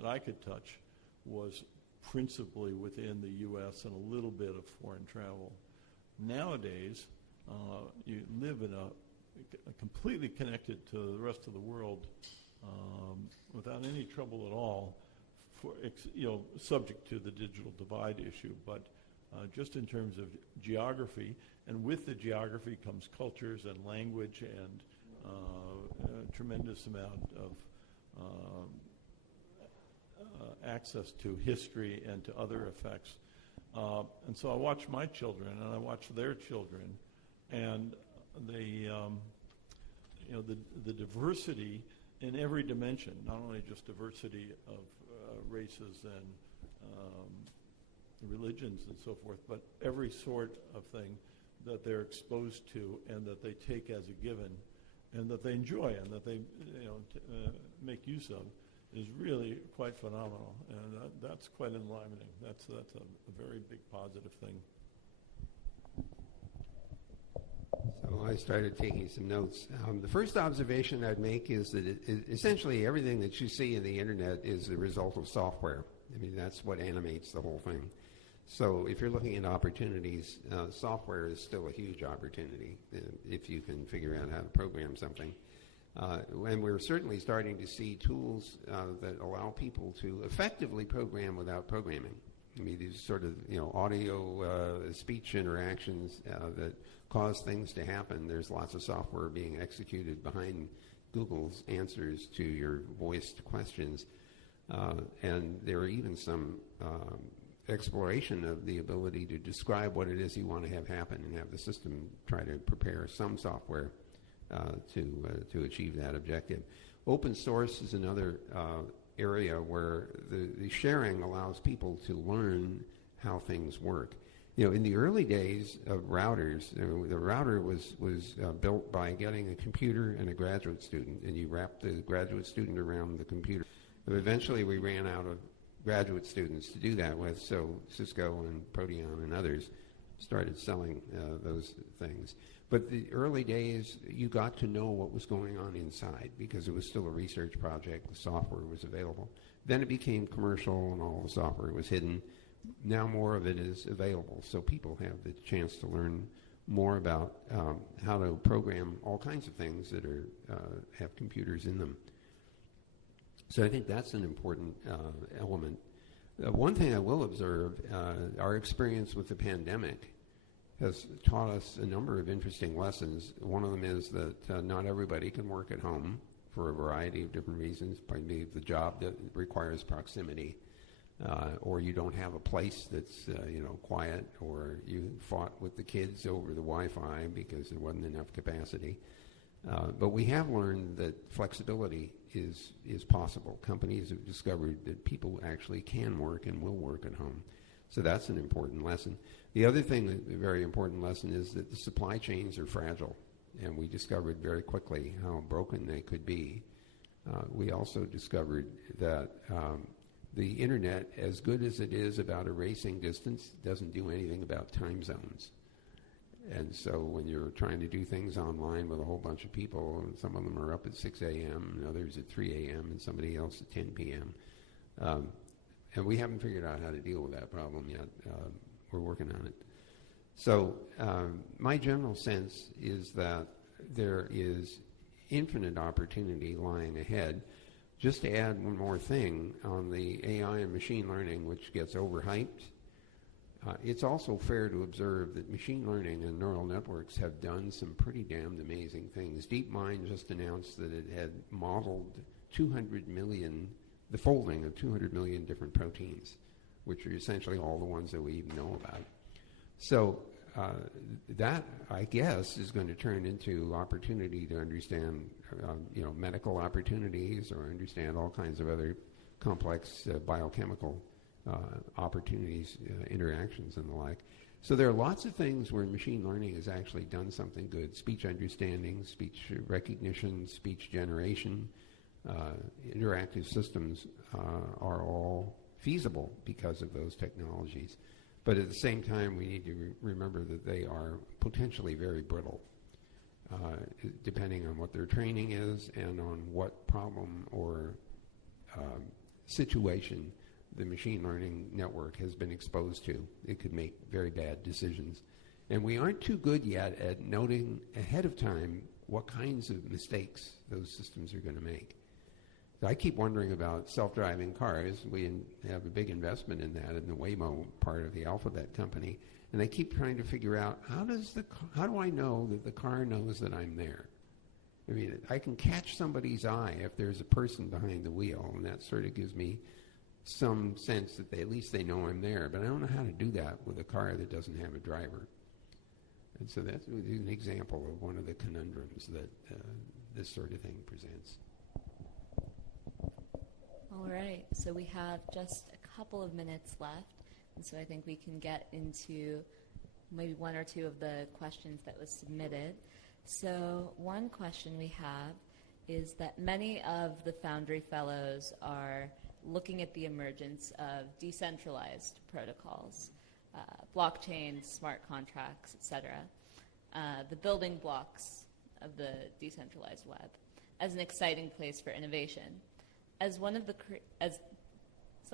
I could touch was principally within the U.S. and a little bit of foreign travel. Nowadays, you live in a completely connected to the rest of the world without any trouble at all, subject to the digital divide issue, but just in terms of geography, and with the geography comes cultures and language and a tremendous amount of access to history and to other effects. And so I watch my children and I watch their children, and the diversity in every dimension, not only just diversity of races and religions and so forth, but every sort of thing that they're exposed to and that they take as a given and that they enjoy and that they make use of is really quite phenomenal, and that's quite enlivening. That's a very big positive thing. So I started taking some notes. The first observation I'd make is that essentially everything that you see in the internet is the result of software. I mean, that's what animates the whole thing. So if you're looking at opportunities, software is still a huge opportunity if you can figure out how to program something. And we're certainly starting to see tools that allow people to effectively program without programming. I mean, these sort of audio speech interactions that cause things to happen. There's lots of software being executed behind Google's answers to your voiced questions. And there are even some exploration of the ability to describe what it is you want to have happen and have the system try to prepare some software to achieve that objective. Open source is another area where the sharing allows people to learn how things work. In the early days of routers, the router was built by getting a computer and a graduate student, and you wrap the graduate student around the computer. But eventually we ran out of graduate students to do that with, so Cisco and Proteon and others started selling those things. But the early days, you got to know what was going on inside because it was still a research project. The software was available. Then it became commercial and all the software was hidden. Now more of it is available, so people have the chance to learn more about how to program all kinds of things that have computers in them. So I think that's an important element. One thing I will observe, our experience with the pandemic has taught us a number of interesting lessons. One of them is that not everybody can work at home for a variety of different reasons. Maybe the job that requires proximity, or you don't have a place that's quiet, or you fought with the kids over the Wi-Fi because there wasn't enough capacity. But we have learned that flexibility is possible. Companies have discovered that people actually can work and will work at home. So that's an important lesson. The other thing, a very important lesson, is that the supply chains are fragile, and we discovered very quickly how broken they could be. We also discovered that the internet, as good as it is about erasing distance, doesn't do anything about time zones. And so when you're trying to do things online with a whole bunch of people, and some of them are up at 6 a.m., and others at 3 a.m., and somebody else at 10 p.m., and we haven't figured out how to deal with that problem yet. We're working on it. So my general sense is that there is infinite opportunity lying ahead. Just to add one more thing on the AI and machine learning, which gets overhyped, it's also fair to observe that machine learning and neural networks have done some pretty damned amazing things. DeepMind just announced that it had modeled 200 million, the folding of 200 million different proteins, which are essentially all the ones that we even know about. So that, I guess, is going to turn into opportunity to understand, medical opportunities, or understand all kinds of other complex biochemical opportunities, interactions, and the like. So there are lots of things where machine learning has actually done something good. Speech understanding, speech recognition, speech generation, interactive systems are all feasible because of those technologies. But at the same time, we need to remember that they are potentially very brittle, depending on what their training is and on what problem or situation the machine learning network has been exposed to. It could make very bad decisions. And we aren't too good yet at noting ahead of time what kinds of mistakes those systems are going to make. So I keep wondering about self-driving cars. We have a big investment in that in the Waymo part of the Alphabet company. And I keep trying to figure out, how do I know that the car knows that I'm there? I mean, I can catch somebody's eye if there's a person behind the wheel, and that sort of gives me some sense that at least they know I'm there. But I don't know how to do that with a car that doesn't have a driver. And so that's an example of one of the conundrums that this sort of thing presents. All right, so we have just a couple of minutes left, and so I think we can get into maybe one or two of the questions that was submitted. So one question we have is that many of the Foundry Fellows are looking at the emergence of decentralized protocols, blockchains, smart contracts, etc., the building blocks of the decentralized web, as an exciting place for innovation. As some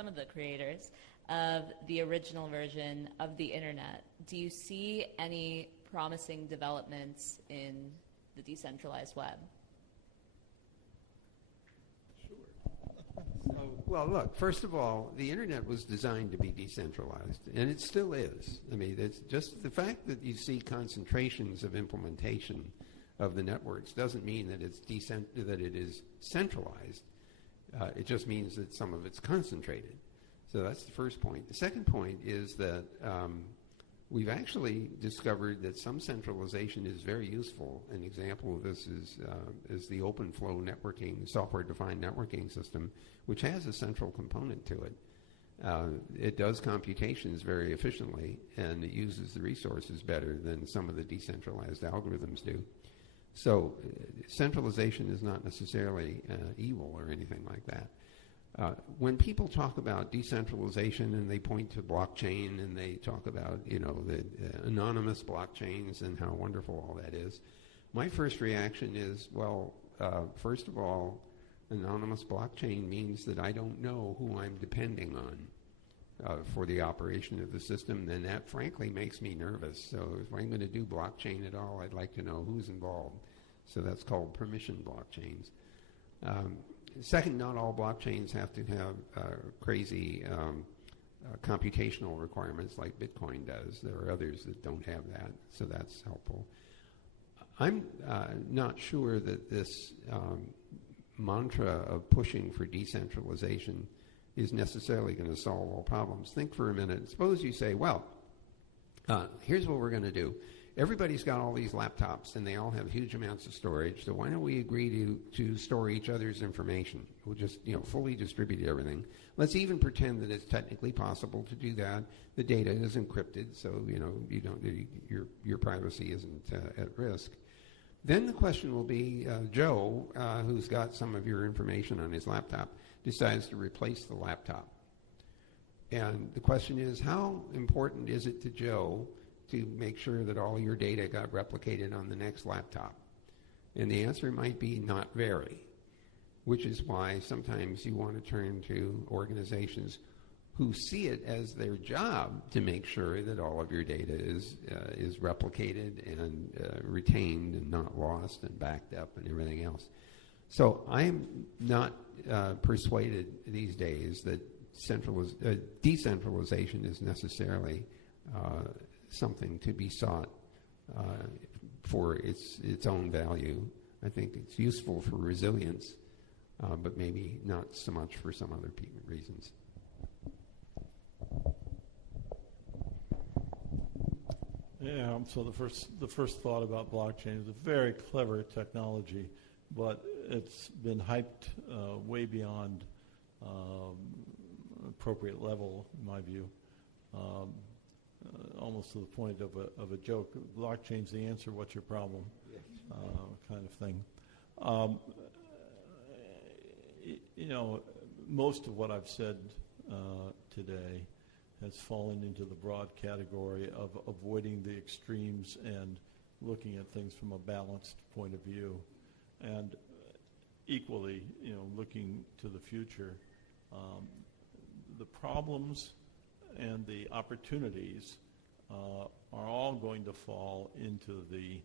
of the creators of the original version of the internet, do you see any promising developments in the decentralized web? Well, look, first of all, the internet was designed to be decentralized, and it still is. I mean, it's just the fact that you see concentrations of implementation of the networks doesn't mean that that it is centralized. It just means that some of it's concentrated. So that's the first point. The second point is that we've actually discovered that some centralization is very useful. An example of this is the open flow networking, software-defined networking system, which has a central component to it. It does computations very efficiently, and it uses the resources better than some of the decentralized algorithms do. So centralization is not necessarily evil or anything like that. When people talk about decentralization and they point to blockchain and they talk about, the anonymous blockchains and how wonderful all that is, my first reaction is, well, first of all, anonymous blockchain means that I don't know who I'm depending on for the operation of the system, then that frankly makes me nervous. So if I'm going to do blockchain at all, I'd like to know who's involved. So that's called permission blockchains. Second, not all blockchains have to have crazy computational requirements like Bitcoin does. There are others that don't have that, so that's helpful. I'm not sure that this mantra of pushing for decentralization is necessarily going to solve all problems. Think for a minute. Suppose you say, well, here's what we're going to do. Everybody's got all these laptops, and they all have huge amounts of storage, so why don't we agree to store each other's information? We'll just fully distribute everything. Let's even pretend that it's technically possible to do that. The data is encrypted, so you don't your privacy isn't at risk. Then the question will be, Joe, who's got some of your information on his laptop, decides to replace the laptop. And the question is, how important is it to Joe to make sure that all your data got replicated on the next laptop? And the answer might be not very, which is why sometimes you want to turn to organizations who see it as their job to make sure that all of your data is replicated and retained and not lost and backed up and everything else. So I'm not persuaded these days that decentralization is necessarily something to be sought for its own value. I think it's useful for resilience, but maybe not so much for some other reasons. Yeah, so the first thought about blockchain is a very clever technology, but it's been hyped way beyond appropriate level, in my view. Almost to the point of a joke. Blockchain's the answer, what's your problem? Kind of thing. most of what I've said today has fallen into the broad category of avoiding the extremes and looking at things from a balanced point of view, and equally, looking to the future. The problems and the opportunities are all going to fall into the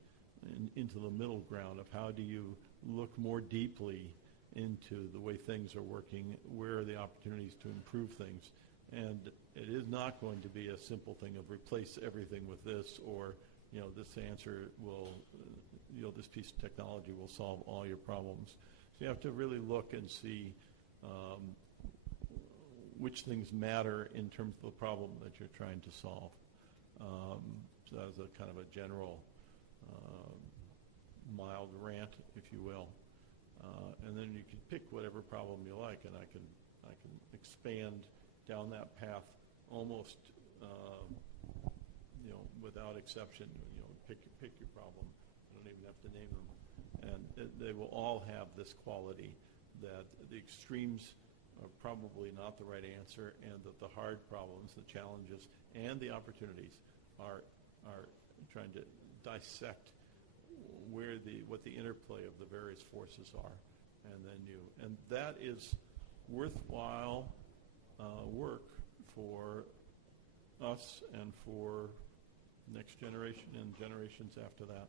middle ground of how do you look more deeply into the way things are working, where are the opportunities to improve things. And it is not going to be a simple thing of replace everything with this, or this answer will, this piece of technology will solve all your problems. So you have to really look and see which things matter in terms of the problem that you're trying to solve. So as a kind of a general mild rant, if you will. And then you can pick whatever problem you like, and I can expand down that path almost without exception. Pick your problem. I don't even have to name them, and they will all have this quality that the extremes are probably not the right answer, and that the hard problems, the challenges, and the opportunities are trying to dissect what the interplay of the various forces are, and that is worthwhile work for us and for next generation and generations after that.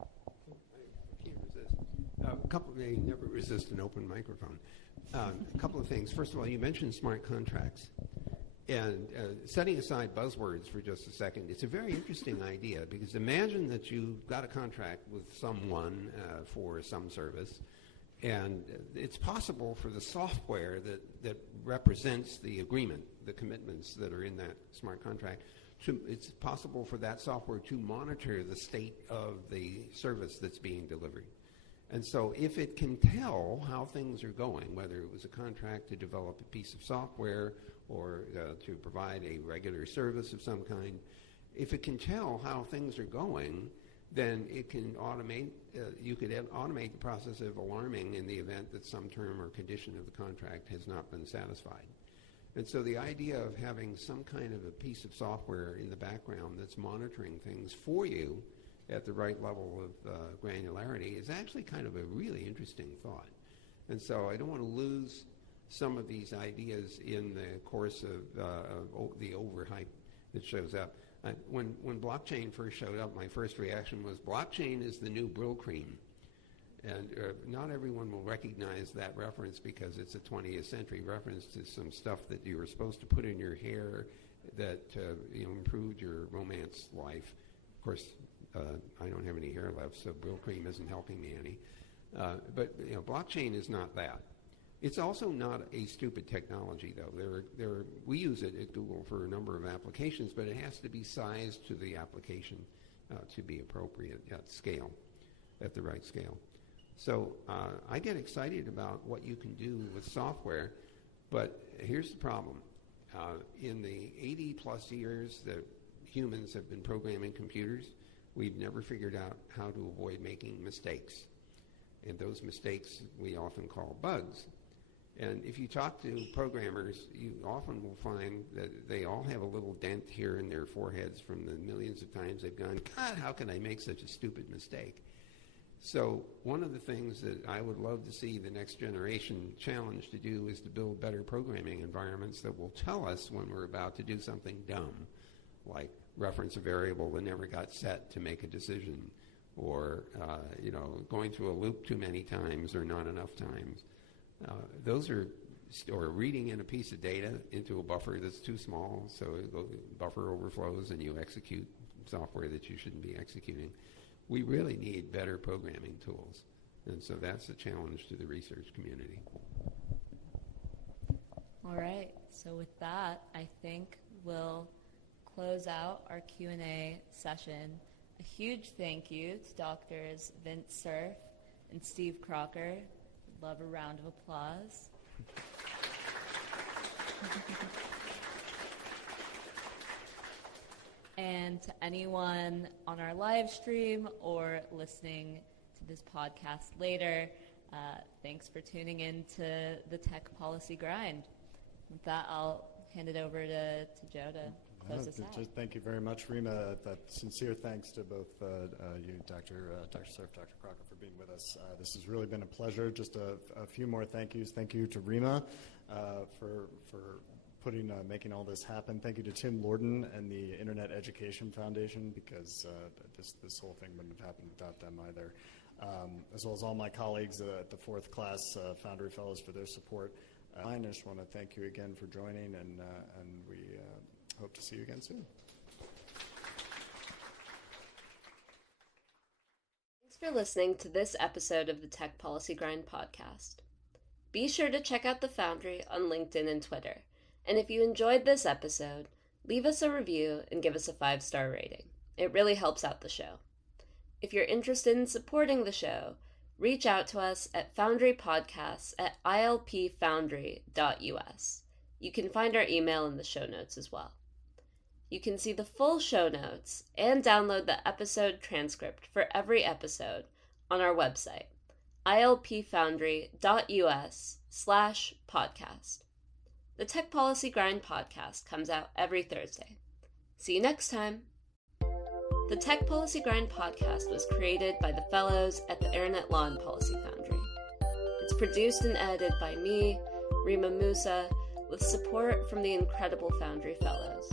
I can't resist. They never resist an open microphone. A couple of things. First of all, you mentioned smart contracts. And setting aside buzzwords for just a second, it's a very interesting idea, because imagine that you got a contract with someone for some service, and it's possible for the software that represents the agreement, the commitments that are in that smart contract, it's possible for that software to monitor the state of the service that's being delivered. And so if it can tell how things are going, whether it was a contract to develop a piece of software or to provide a regular service of some kind, if it can tell how things are going, then it can automate, you could automate the process of alarming in the event that some term or condition of the contract has not been satisfied. And so the idea of having some kind of a piece of software in the background that's monitoring things for you at the right level of granularity is actually kind of a really interesting thought. And so I don't want to lose some of these ideas in the course of the overhype that shows up. When blockchain first showed up, my first reaction was, blockchain is the new Brill cream. And not everyone will recognize that reference because it's a 20th century reference to some stuff that you were supposed to put in your hair that improved your romance life. Of course, I don't have any hair left, so Brill cream isn't helping me any. But blockchain is not that. It's also not a stupid technology, though. We use it at Google for a number of applications, but it has to be sized to the application to be appropriate at scale, at the right scale. So I get excited about what you can do with software, but here's the problem. In the 80-plus years that humans have been programming computers, we've never figured out how to avoid making mistakes. And those mistakes we often call bugs. And if you talk to programmers, you often will find that they all have a little dent here in their foreheads from the millions of times they've gone, God, how can I make such a stupid mistake? So one of the things that I would love to see the next generation challenge to do is to build better programming environments that will tell us when we're about to do something dumb, like reference a variable that never got set to make a decision, or going through a loop too many times or not enough times. Or reading in a piece of data into a buffer that's too small, so buffer overflows and you execute software that you shouldn't be executing. We really need better programming tools, and so that's a challenge to the research community. All right, so with that, I think we'll close out our Q&A session. A huge thank you to Drs. Vint Cerf and Steve Crocker. Love a round of applause. And to anyone on our live stream or listening to this podcast later, Thanks for tuning in to the Tech Policy Grind. With that, I'll hand it over to Joe to close us out. Just thank you very much, Reema. Sincere thanks to both you, Dr. Cerf, Dr. Crocker, for being with us. This has really been a pleasure. Just a few more thank yous. Thank you to Reema for making all this happen. Thank you to Tim Lorden and the Internet Education Foundation, because this whole thing wouldn't have happened without them either. As well as all my colleagues at the fourth class Foundry Fellows for their support. I just want to thank you again for joining, and we hope to see you again soon. Thanks for listening to this episode of the Tech Policy Grind podcast. Be sure to check out the Foundry on LinkedIn and Twitter. And if you enjoyed this episode, leave us a review and give us a 5-star rating. It really helps out the show. If you're interested in supporting the show, reach out to us at foundrypodcasts@ilpfoundry.us. You can find our email in the show notes as well. You can see the full show notes and download the episode transcript for every episode on our website, ilpfoundry.us/podcast. The Tech Policy Grind podcast comes out every Thursday. See you next time. The Tech Policy Grind podcast was created by the fellows at the Internet Law and Policy Foundry. It's produced and edited by me, Reema Musa, with support from the incredible Foundry Fellows.